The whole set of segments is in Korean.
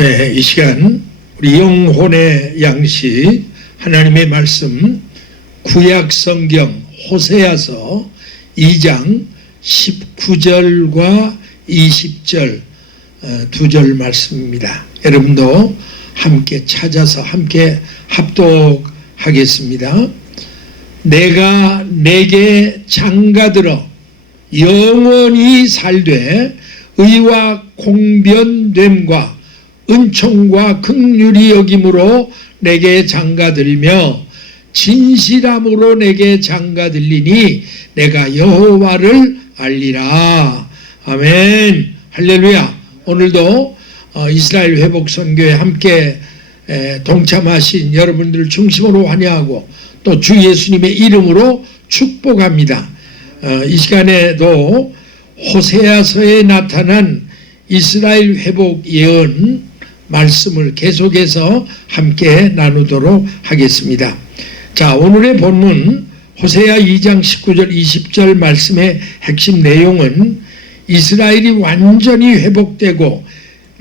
이 시간 우리 영혼의 양식 하나님의 말씀 구약 성경 호세아서 2장 19절과 20절 두 절 말씀입니다. 여러분도 함께 찾아서 함께 합독하겠습니다. 내가 내게 장가들어 영원히 살되 의와 공변됨과 은총과 긍휼이 여김으로 내게 장가들며 진실함으로 내게 장가들리니 내가 여호와를 알리라. 아멘. 할렐루야. 오늘도 이스라엘 회복 선교에 함께 동참하신 여러분들을 중심으로 환영하고 또 주 예수님의 이름으로 축복합니다. 이 시간에도 호세아서에 나타난 이스라엘 회복 예언 말씀을 계속해서 함께 나누도록 하겠습니다. 자, 오늘의 본문 호세아 2장 19절 20절 말씀의 핵심 내용은 이스라엘이 완전히 회복되고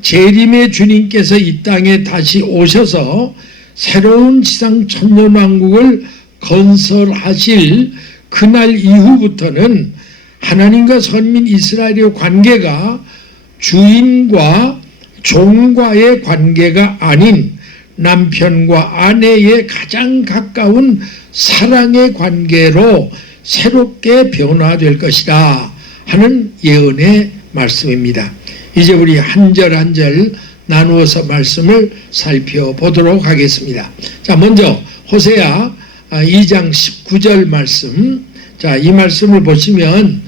재림의 주님께서 이 땅에 다시 오셔서 새로운 지상 천년왕국을 건설하실 그날 이후부터는 하나님과 선민 이스라엘의 관계가 주인과 종과의 관계가 아닌 남편과 아내의 가장 가까운 사랑의 관계로 새롭게 변화될 것이다 하는 예언의 말씀입니다. 이제 우리 한 절 한 절 나누어서 말씀을 살펴보도록 하겠습니다. 자, 먼저 호세아 2장 19절 말씀. 자, 이 말씀을 보시면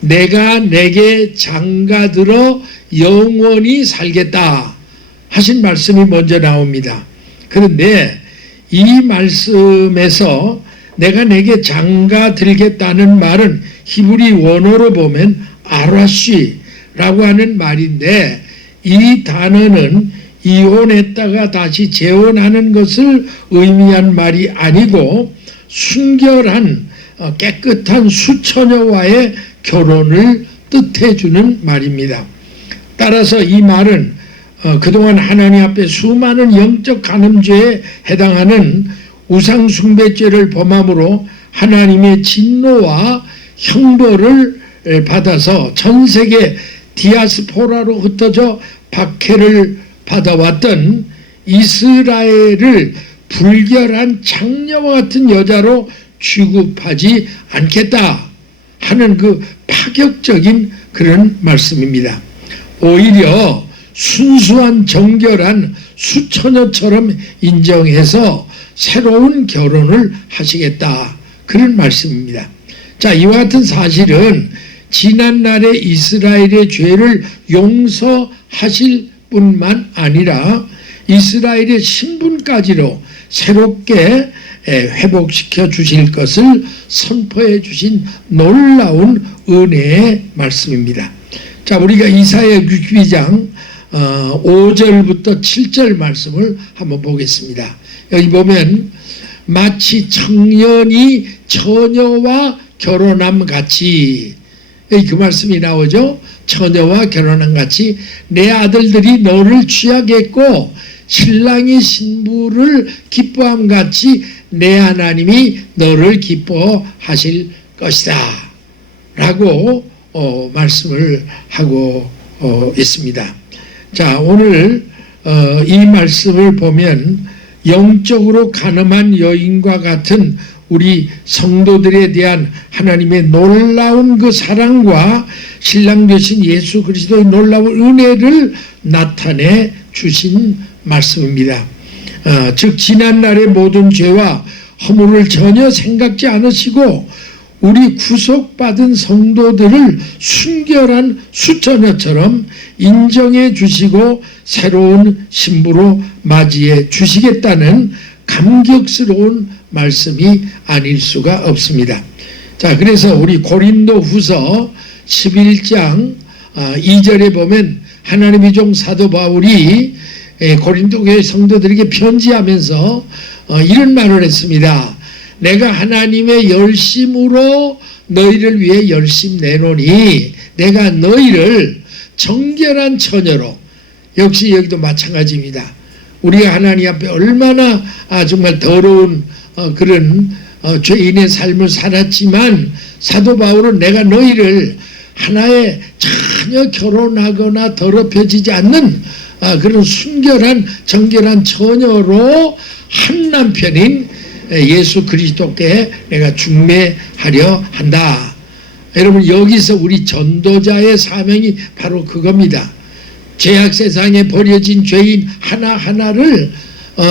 내가 내게 장가들어 영원히 살겠다 하신 말씀이 먼저 나옵니다. 그런데 이 말씀에서 내가 내게 장가들겠다는 말은 히브리 원어로 보면 아라쉬라고 하는 말인데 이 단어는 이혼했다가 다시 재혼하는 것을 의미한 말이 아니고 순결한 깨끗한 수처녀와의 결혼을 뜻해주는 말입니다. 따라서 이 말은 그동안 하나님 앞에 수많은 영적 간음죄에 해당하는 우상숭배죄를 범함으로 하나님의 진노와 형벌을 받아서 전세계 디아스포라로 흩어져 박해를 받아왔던 이스라엘을 불결한 장녀와 같은 여자로 취급하지 않겠다 하는 그 파격적인 그런 말씀입니다. 오히려 순수한 정결한 수처녀처럼 인정해서 새로운 결혼을 하시겠다 그런 말씀입니다. 자, 이와 같은 사실은 지난날의 이스라엘의 죄를 용서하실 뿐만 아니라 이스라엘의 신분까지로 새롭게 회복시켜 주실 것을 선포해 주신 놀라운 은혜의 말씀입니다. 자, 우리가 이사야 62장 5절부터 7절 말씀을 한번 보겠습니다. 여기 보면 마치 청년이 처녀와 결혼함 같이, 여기 그 말씀이 나오죠. 처녀와 결혼함 같이 내 아들들이 너를 취하겠고 신랑이 신부를 기뻐함 같이 내 하나님이 너를 기뻐하실 것이다 라고 말씀을 하고 있습니다. 자, 오늘 이 말씀을 보면 영적으로 가늠한 여인과 같은 우리 성도들에 대한 하나님의 놀라운 그 사랑과 신랑 되신 예수 그리스도의 놀라운 은혜를 나타내 주신 말씀입니다. 즉 지난날의 모든 죄와 허물을 전혀 생각지 않으시고 우리 구속받은 성도들을 순결한 수처녀처럼 인정해 주시고 새로운 신부로 맞이해 주시겠다는 감격스러운 말씀이 아닐 수가 없습니다. 자, 그래서 우리 고린도 후서 11장 2절에 보면 하나님의 종 사도 바울이 고린도 교회 성도들에게 편지하면서 이런 말을 했습니다. 내가 하나님의 열심으로 너희를 위해 열심 내노니 내가 너희를 정결한 처녀로, 역시 여기도 마찬가지입니다. 우리가 하나님 앞에 얼마나 정말 더러운 그런 죄인의 삶을 살았지만 사도 바울은 내가 너희를 하나의 전혀 결혼하거나 더럽혀지지 않는 그런 순결한 정결한 처녀로 한 남편인 예수 그리스도께 내가 중매하려 한다. 여러분, 여기서 우리 전도자의 사명이 바로 그겁니다. 죄악 세상에 버려진 죄인 하나하나를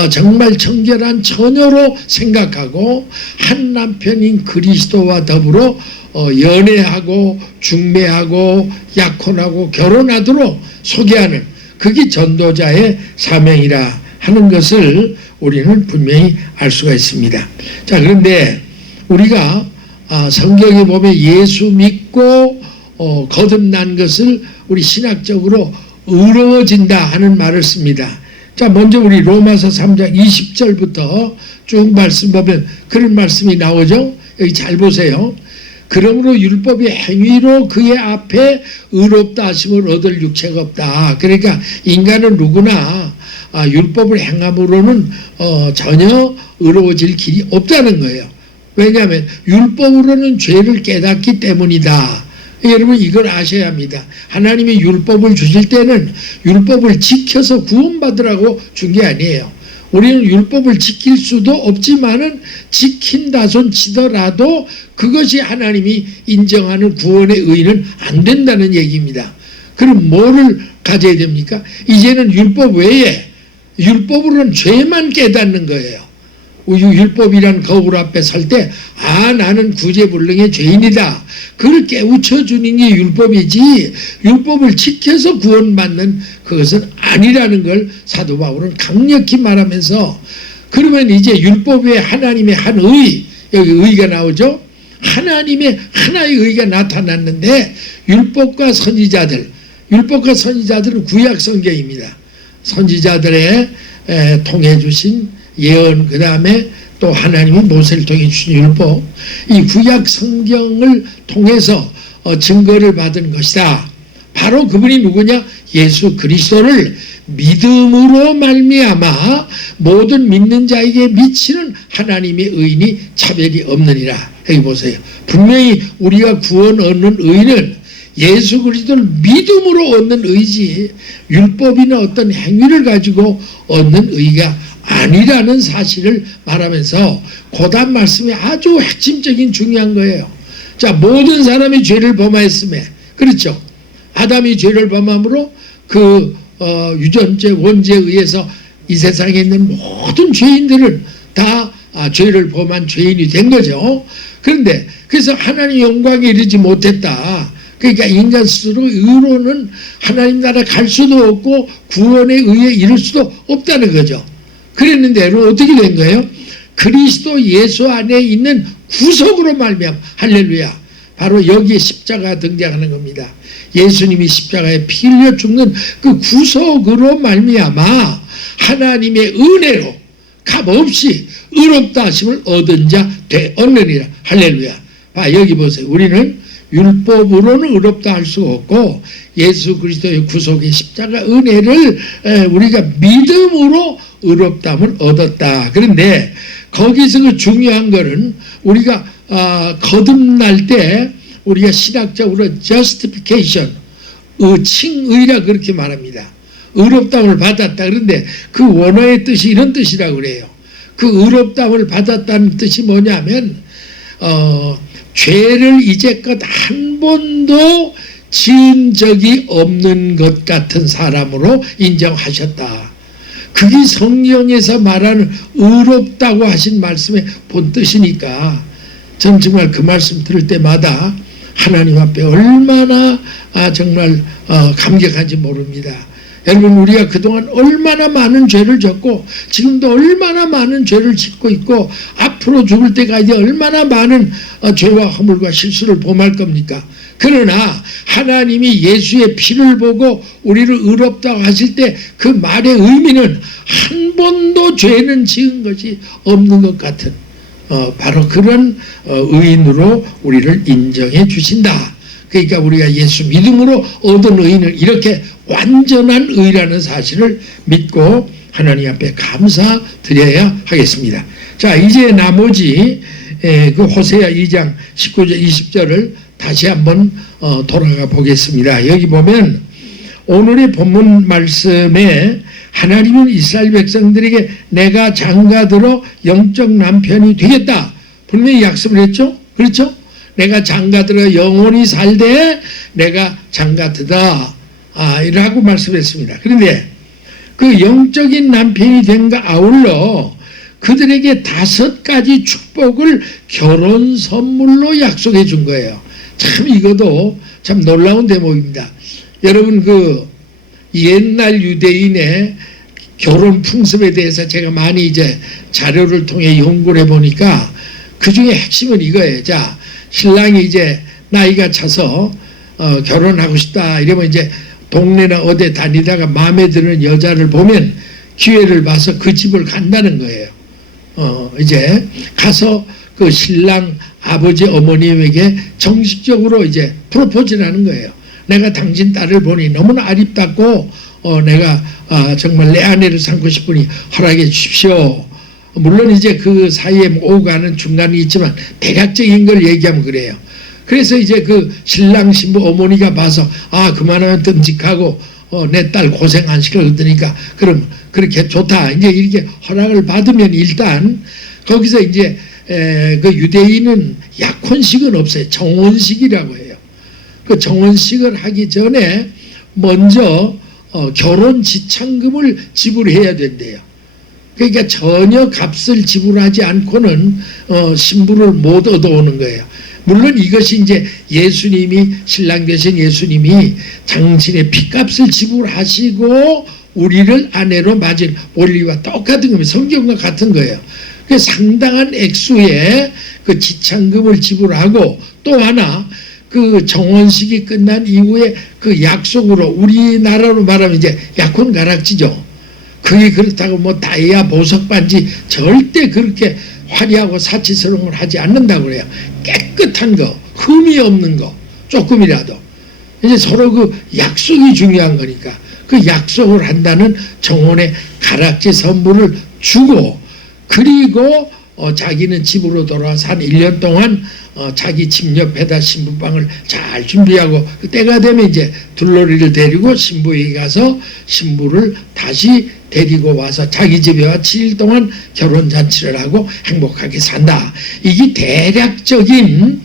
정말 정결한 처녀로 생각하고 한 남편인 그리스도와 더불어 연애하고 중매하고 약혼하고 결혼하도록 소개하는, 그게 전도자의 사명이라 하는 것을 우리는 분명히 알 수가 있습니다. 자, 그런데 우리가 성경에 보면 예수 믿고 거듭난 것을 우리 신학적으로 의로워진다 하는 말을 씁니다. 자, 먼저 우리 로마서 3장 20절부터 쭉 말씀 보면 그런 말씀이 나오죠. 여기 잘 보세요. 그러므로 율법의 행위로 그의 앞에 의롭다 하심을 얻을 육체가 없다. 그러니까 인간은 누구나 율법을 행함으로는 전혀 의로워질 길이 없다는 거예요. 왜냐하면 율법으로는 죄를 깨닫기 때문이다. 여러분, 이걸 아셔야 합니다. 하나님이 율법을 주실 때는 율법을 지켜서 구원받으라고 준 게 아니에요. 우리는 율법을 지킬 수도 없지만은 지킨다 손 치더라도 그것이 하나님이 인정하는 구원의 의는 안 된다는 얘기입니다. 그럼 뭐를 가져야 됩니까? 이제는 율법 외에 율법으로는 죄만 깨닫는 거예요. 율법이란 거울 앞에 설 때 나는 구제불능의 죄인이다. 그걸 깨우쳐 주는 게 율법이지 율법을 지켜서 구원받는 그것은 아니라는 걸 사도 바울은 강력히 말하면서, 그러면 이제 율법 외에 하나님의 한 의, 여기 의가 나오죠. 하나님의 하나의 의가 나타났는데 율법과 선지자들은 구약 성경입니다. 선지자들의 통해 주신 예언, 그 다음에 또 하나님이 모세를 통해 주신 율법, 이 구약 성경을 통해서 증거를 받은 것이다. 바로 그분이 누구냐? 예수 그리스도를 믿음으로 말미암아 모든 믿는 자에게 미치는 하나님의 의인이 차별이 없느니라. 여기 보세요. 분명히 우리가 구원 얻는 의는 예수 그리스도를 믿음으로 얻는 의지 율법이나 어떤 행위를 가지고 얻는 의가 아니라는 사실을 말하면서 고단 말씀이 아주 핵심적인 중요한 거예요. 자, 모든 사람이 죄를 범하였음에, 그렇죠? 아담이 죄를 범함으로 그 유전죄 원죄에 의해서 이 세상에 있는 모든 죄인들은 다 죄를 범한 죄인이 된 거죠. 그런데 그래서 하나님 영광에 이르지 못했다. 그러니까 인간 스스로 의로는 하나님 나라 갈 수도 없고 구원의 의에 이를 수도 없다는 거죠. 그랬는데 여러분 어떻게 된 거예요? 그리스도 예수 안에 있는 구속으로 말미암아, 할렐루야, 바로 여기에 십자가 등장하는 겁니다. 예수님이 십자가에 피 흘려 죽는 그 구속으로 말미암아 하나님의 은혜로 값없이 의롭다 하심을 얻은 자 되었느니라. 할렐루야. 여기 보세요. 우리는 율법으로는 의롭다 할 수 없고 예수 그리스도의 구속의 십자가 은혜를 우리가 믿음으로 의롭다함을 얻었다. 그런데 거기서 그 중요한 거는 우리가 거듭날 때 우리가 신학적으로 justification, 칭의라 그렇게 말합니다. 의롭다함을 받았다. 그런데 그 원어의 뜻이 이런 뜻이라고 그래요. 그 의롭다함을 받았다는 뜻이 뭐냐면 죄를 이제껏 한 번도 지은 적이 없는 것 같은 사람으로 인정하셨다. 그게 성경에서 말하는 의롭다고 하신 말씀의 본 뜻이니까 전 정말 그 말씀 들을 때마다 하나님 앞에 얼마나 정말 감격한지 모릅니다. 여러분, 우리가 그동안 얼마나 많은 죄를 졌고 지금도 얼마나 많은 죄를 짓고 있고 앞으로 죽을 때까지 얼마나 많은 죄와 허물과 실수를 범할 겁니까? 그러나 하나님이 예수의 피를 보고 우리를 의롭다고 하실 때 그 말의 의미는 한 번도 죄는 지은 것이 없는 것 같은 바로 그런 의인으로 우리를 인정해 주신다. 그러니까 우리가 예수 믿음으로 얻은 의는 이렇게 완전한 의라는 사실을 믿고 하나님 앞에 감사드려야 하겠습니다. 자, 이제 나머지 그 호세아 2장 19절 20절을 다시 한번 돌아가 보겠습니다. 여기 보면 오늘의 본문 말씀에 하나님은 이스라엘 백성들에게 내가 장가들어 영적 남편이 되겠다 분명히 약속을 했죠. 그렇죠? 내가 장가들어 영원히 살되 내가 장가드다 라고 말씀했습니다. 그런데 그 영적인 남편이 된가 아울러 그들에게 5가지 축복을 결혼 선물로 약속해 준 거예요. 참 이것도 참 놀라운 대목입니다. 여러분 그 옛날 유대인의 결혼 풍습에 대해서 제가 많이 이제 자료를 통해 연구를 해보니까 그 중에 핵심은 이거예요. 자, 신랑이 이제 나이가 차서 결혼하고 싶다 이러면 이제 동네나 어디 다니다가 마음에 드는 여자를 보면 기회를 봐서 그 집을 간다는 거예요. 이제 가서 그 신랑 아버지 어머님에게 정식적으로 이제 프로포즈를 하는 거예요. 내가 당신 딸을 보니 너무나 아립답고 내가 정말 내 아내를 삼고 싶으니 허락해 주십시오. 물론 이제 그 사이에 오고 가는 중간이 있지만 대략적인 걸 얘기하면 그래요. 그래서 이제 그 신랑 신부 어머니가 봐서 그만하면 듬직하고 내 딸 고생 안 시켜주니까 그럼 그렇게 좋다 이제 이렇게 허락을 받으면 일단 거기서 이제 그 유대인은 약혼식은 없어요. 정혼식이라고 해요. 그 정혼식을 하기 전에 먼저 결혼 지참금을 지불해야 된대요. 그러니까 전혀 값을 지불하지 않고는 신부를 못 얻어오는 거예요. 물론 이것이 이제 예수님이 신랑 되신 예수님이 당신의 피값을 지불하시고 우리를 아내로 맞은 원리와 똑같은 겁니다. 성경과 같은 거예요. 그 상당한 액수의 그 지참금을 지불하고 또 하나 그 정혼식이 끝난 이후에 그 약속으로 우리나라로 말하면 이제 약혼 가락지죠. 그게 그렇다고 뭐 다이아 보석 반지 절대 그렇게 화려하고 사치스러운 걸 하지 않는다고 그래요. 깨끗한 거, 흠이 없는 거, 조금이라도. 이제 서로 그 약속이 중요한 거니까 그 약속을 한다는 정혼의 가락지 선물을 주고 그리고 자기는 집으로 돌아와서 한 1년 동안 자기 집 옆에다 신부방을 잘 준비하고 때가 되면 이제 둘러리를 데리고 신부에게 가서 신부를 다시 데리고 와서 자기 집에 와 7일 동안 결혼잔치를 하고 행복하게 산다. 이게 대략적인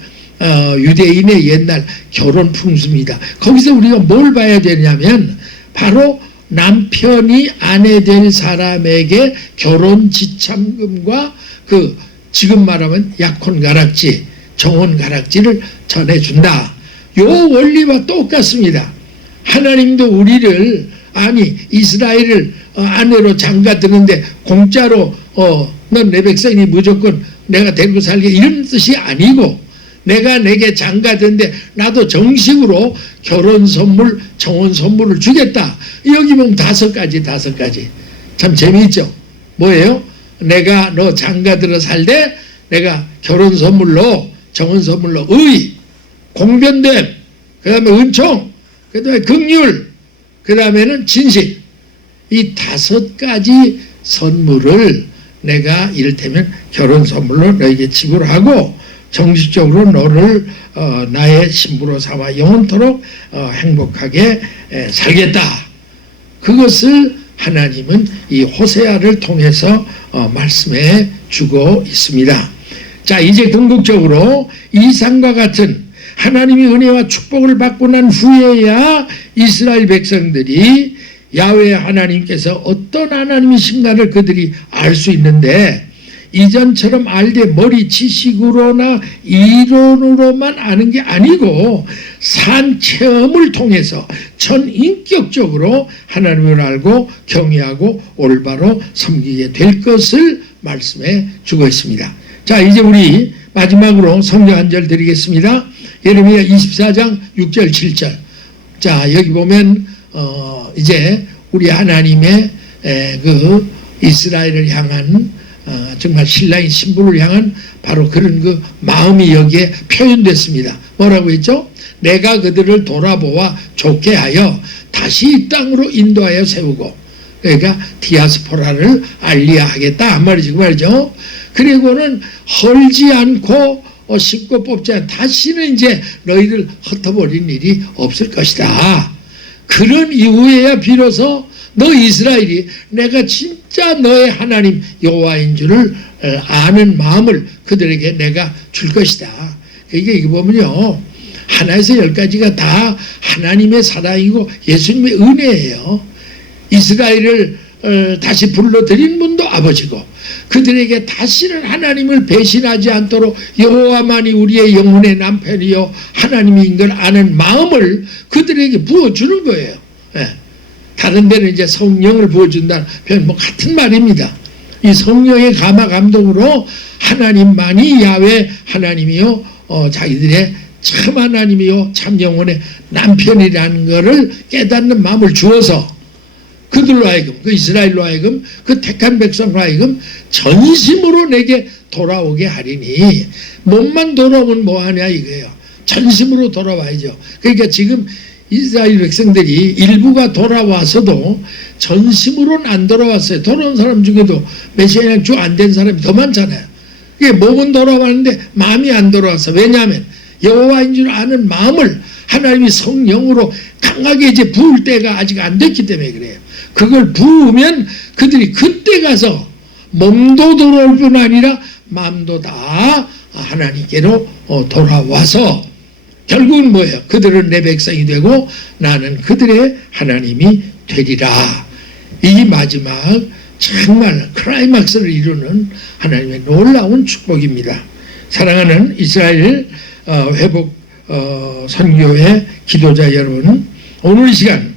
유대인의 옛날 결혼 풍습입니다. 거기서 우리가 뭘 봐야 되냐면 바로 남편이 아내 될 사람에게 결혼 지참금과 그 지금 말하면 약혼 가락지, 정혼 가락지를 전해준다. 요 원리와 똑같습니다. 하나님도 우리를 이스라엘을 아내로 장가드는데 공짜로 넌 내 백성이니 무조건 내가 데리고 살게 이런 뜻이 아니고 내가 내게 장가드는데 나도 정식으로 결혼 선물, 정혼 선물을 주겠다. 여기 보면 5가지. 참 재미있죠. 뭐예요? 내가 너 장가들어 살때 내가 결혼 선물로 정혼 선물로 의, 공변됨, 그 다음에 은총, 그 다음에 긍휼, 그 다음에는 진실. 이 5가지 선물을 내가 이를테면 결혼 선물로 너에게 지불하고 정식적으로 너를 나의 신부로 삼아 영원토록 행복하게 살겠다. 그것을 하나님은 이 호세아를 통해서 말씀해 주고 있습니다. 자, 이제 궁극적으로 이상과 같은 하나님이 은혜와 축복을 받고 난 후에야 이스라엘 백성들이 야훼 하나님께서 어떤 하나님이신가를 그들이 알 수 있는데 이전처럼 알되 머리 지식으로나 이론으로만 아는 게 아니고 산 체험을 통해서 전인격적으로 하나님을 알고 경외하고 올바로 섬기게 될 것을 말씀해 주고 있습니다. 자, 이제 우리 마지막으로 성경 한 절 드리겠습니다. 예레미야 24장 6절 7절. 자, 여기 보면 이제 우리 하나님의 그 이스라엘을 향한 정말 신랑이 신부를 향한 바로 그런 그 마음이 여기에 표현됐습니다. 뭐라고 했죠? 내가 그들을 돌아보아 좋게 하여 다시 이 땅으로 인도하여 세우고, 그러니까 디아스포라를 알리하겠다 한 말이지 그 말이죠. 그리고는 헐지 않고 씹고 뽑지 않고 다시는 이제 너희들 흩어버린 일이 없을 것이다. 그런 이후에야 비로소 너 이스라엘이 내가 진짜 너의 하나님 여호와인 줄을 아는 마음을 그들에게 내가 줄 것이다. 이게 보면요, 하나에서 10가지가 다 하나님의 사랑이고 예수님의 은혜예요. 이스라엘을 다시 불러들인 분도 아버지고, 그들에게 다시는 하나님을 배신하지 않도록 여호와만이 우리의 영혼의 남편이요 하나님인 걸 아는 마음을 그들에게 부어주는 거예요. 예. 다른 데는 이제 성령을 부어준다는 표현 뭐 같은 말입니다. 이 성령의 감화 감동으로 하나님만이 야훼 하나님이요 자기들의 참 하나님이요 참 영혼의 남편이라는 것을 깨닫는 마음을 주어서 그들로 하여금, 그 이스라엘로 하여금, 그 택한 백성으로 하여금 전심으로 내게 돌아오게 하리니, 몸만 돌아오면 뭐하냐 이거예요. 전심으로 돌아와야죠. 그러니까 지금 이스라엘 백성들이 일부가 돌아와서도 전심으로는 안 돌아왔어요. 돌아온 사람 중에도 메시아 주 안 된 사람이 더 많잖아요. 그게 몸은 돌아왔는데 마음이 안 돌아왔어. 왜냐하면 여호와인 줄 아는 마음을 하나님이 성령으로 강하게 이제 부을 때가 아직 안 됐기 때문에 그래요. 그걸 부으면 그들이 그때 가서 몸도 돌아올 뿐 아니라 마음도 다 하나님께로 돌아와서 결국은 뭐예요? 그들은 내 백성이 되고 나는 그들의 하나님이 되리라. 이 마지막 정말 클라이막스를 이루는 하나님의 놀라운 축복입니다. 사랑하는 이스라엘 회복 선교회 기도자 여러분, 오늘 이 시간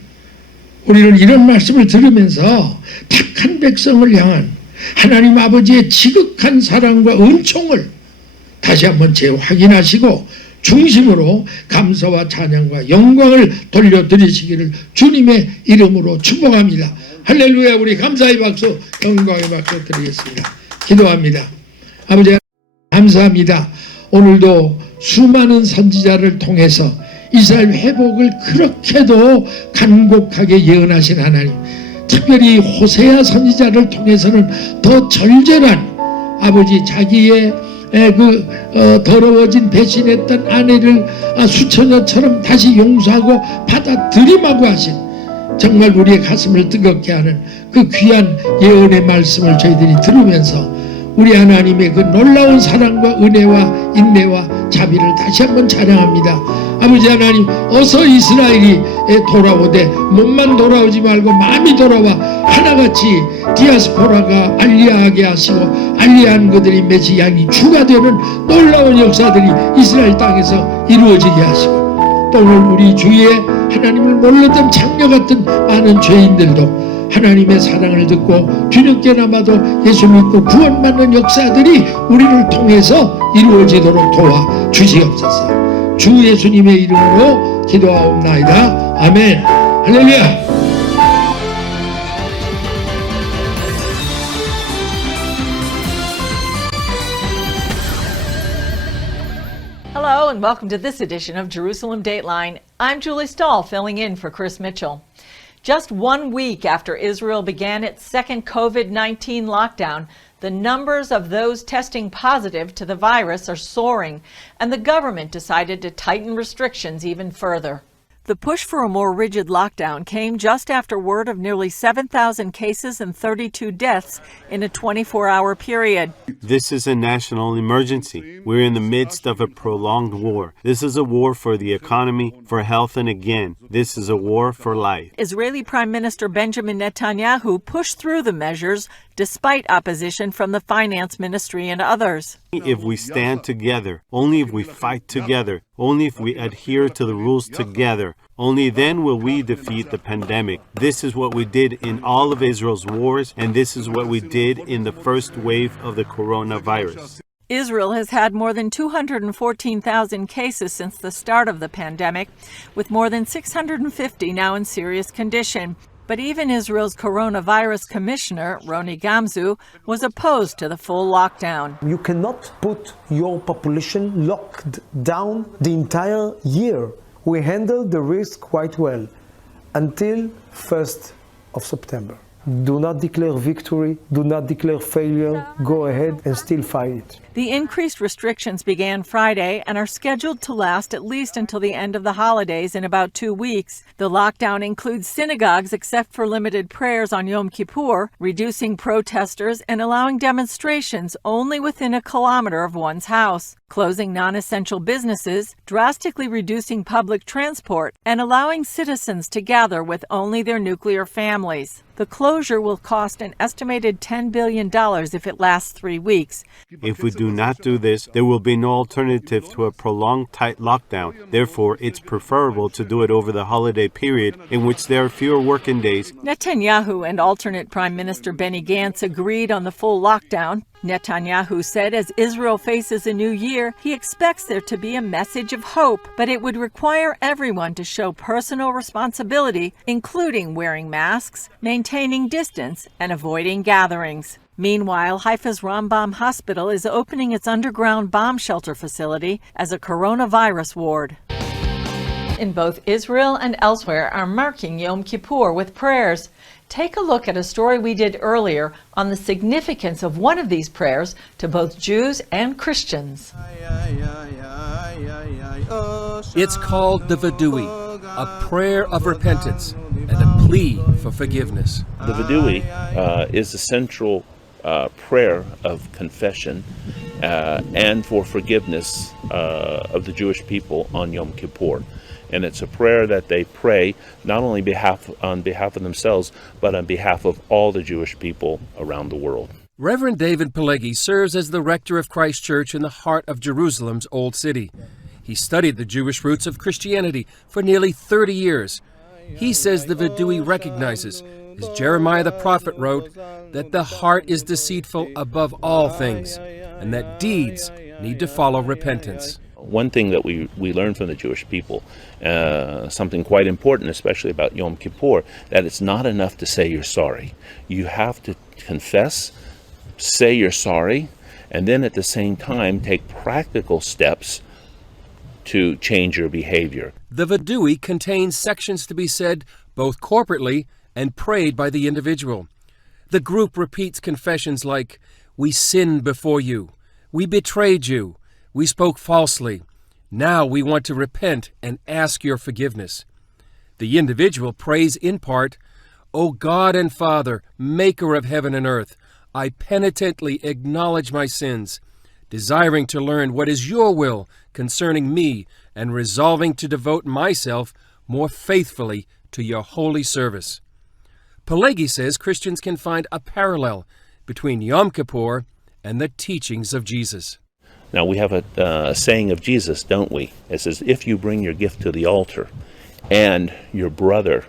우리는 이런 말씀을 들으면서 택한 백성을 향한 하나님 아버지의 지극한 사랑과 은총을 다시 한번 재확인하시고 중심으로 감사와 찬양과 영광을 돌려드리시기를 주님의 이름으로 축복합니다. 할렐루야. 우리 감사의 박수, 영광의 박수 드리겠습니다. 기도합니다. 아버지 감사합니다. 오늘도 수많은 선지자를 통해서 이스라엘 회복을 그렇게도 간곡하게 예언하신 하나님, 특별히 호세아 선지자를 통해서는 더 절절한 아버지 자기의 더러워진 배신했던 아내를 수처녀처럼 다시 용서하고 받아들임하고 하신, 정말 우리의 가슴을 뜨겁게 하는 그 귀한 예언의 말씀을 저희들이 들으면서 우리 하나님의 그 놀라운 사랑과 은혜와 인내와 자비를 다시 한번 찬양합니다. 아버지 하나님, 어서 이스라엘이 돌아오되 몸만 돌아오지 말고 마음이 돌아와 하나같이 디아스포라가 알리하게 하시고 알리한 그들이 메시아니 주가 되는 놀라운 역사들이 이스라엘 땅에서 이루어지게 하시고, 또 오늘 우리 주위에 하나님을 몰랐던 창녀 같은 많은 죄인들도 하나님의 사랑을 듣고 뒤늦게나마도 예수 믿고 구원받는 역사들이 우리를 통해서 이루어지도록 도와 주시옵소서. 주 예수님의 이름으로 기도하옵나이다. 아멘. 할렐루야. Hello and welcome to this edition of Jerusalem Dateline. I'm Julie Stahl, filling in for Chris Mitchell. Just 1 week after Israel began its second COVID-19 lockdown, the numbers of those testing positive to the virus are soaring, and the government decided to tighten restrictions even further. The push for a more rigid lockdown came just after word of nearly 7,000 cases and 32 deaths in a 24-hour period. This is a national emergency. We're in the midst of a prolonged war. This is a war for the economy, for health, and again, this is a war for life. Israeli Prime Minister Benjamin Netanyahu pushed through the measures despite opposition from the finance ministry and others. If we stand together, only if we fight together, only if we adhere to the rules together, only then will we defeat the pandemic. This is what we did in all of Israel's wars, and this is what we did in the first wave of the coronavirus. Israel has had more than 214,000 cases since the start of the pandemic, with more than 650 now in serious condition. But even Israel's coronavirus commissioner, Roni Gamzu, was opposed to the full lockdown. You cannot put your population locked down the entire year. We handled the risk quite well until 1st of September. Do not declare victory, do not declare failure, go ahead and still fight it. The increased restrictions began Friday and are scheduled to last at least until the end of the holidays in about 2 weeks. The lockdown includes synagogues except for limited prayers on Yom Kippur, reducing protesters and allowing demonstrations only within a kilometer of one's house, closing non-essential businesses, drastically reducing public transport, and allowing citizens to gather with only their nuclear families. The closure will cost an estimated $10 billion if it lasts 3 weeks. If we do not do this, there will be no alternative to a prolonged tight lockdown. Therefore, it's preferable to do it over the holiday period in which there are fewer working days. Netanyahu and alternate Prime Minister Benny Gantz agreed on the full lockdown. Netanyahu said as Israel faces a new year, he expects there to be a message of hope, but it would require everyone to show personal responsibility, including wearing masks, maintaining distance, and avoiding gatherings. Meanwhile, Haifa's Rambam Hospital is opening its underground bomb shelter facility as a coronavirus ward. In both Israel and elsewhere are marking Yom Kippur with prayers. Take a look at a story we did earlier on the significance of one of these prayers to both Jews and Christians. It's called the Vidui, a prayer of repentance and a plea for forgiveness. The Vidui is the central prayer of confession and for forgiveness of the Jewish people on Yom Kippur. And it's a prayer that they pray not only on behalf of themselves, but on behalf of all the Jewish people around the world. Reverend David Pelegi serves as the rector of Christ Church in the heart of Jerusalem's Old City. He studied the Jewish roots of Christianity for nearly 30 years. He says the Vidui recognizes, as Jeremiah the prophet wrote, that the heart is deceitful above all things, and that deeds need to follow repentance. One thing that we learned from the Jewish people, something quite important, especially about Yom Kippur, that it's not enough to say you're sorry. You have to confess, say you're sorry, and then at the same time take practical steps to change your behavior. The Vidui contains sections to be said both corporately and prayed by the individual. The group repeats confessions like, "We sinned before you, we betrayed you, we spoke falsely. Now we want to repent and ask your forgiveness." The individual prays in part, "O God and Father, maker of heaven and earth, I penitently acknowledge my sins, desiring to learn what is your will concerning me and resolving to devote myself more faithfully to your holy service." Pelegi says Christians can find a parallel between Yom Kippur and the teachings of Jesus. Now we have a saying of Jesus, don't we? It says, if you bring your gift to the altar and your brother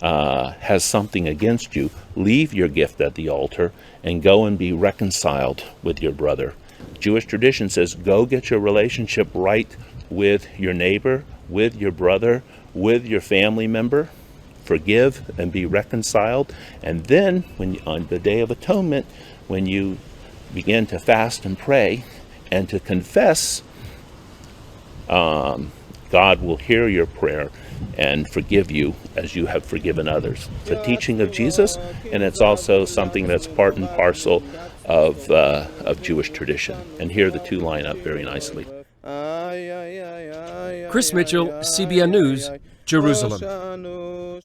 has something against you, leave your gift at the altar and go and be reconciled with your brother. Jewish tradition says, go get your relationship right with your neighbor, with your brother, with your family member. Forgive and be reconciled. And then, on the Day of Atonement, when you begin to fast and pray and to confess, God will hear your prayer and forgive you as you have forgiven others. It's a teaching of Jesus, and it's also something that's part and parcel of Jewish tradition. And here the two line up very nicely. Chris Mitchell, CBN News, Jerusalem.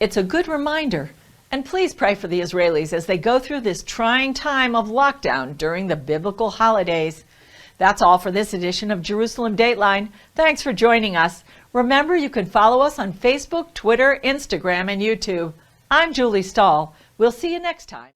It's a good reminder. And please pray for the Israelis as they go through this trying time of lockdown during the biblical holidays. That's all for this edition of Jerusalem Dateline. Thanks for joining us. Remember, you can follow us on Facebook, Twitter, Instagram, and YouTube. I'm Julie Stahl. We'll see you next time.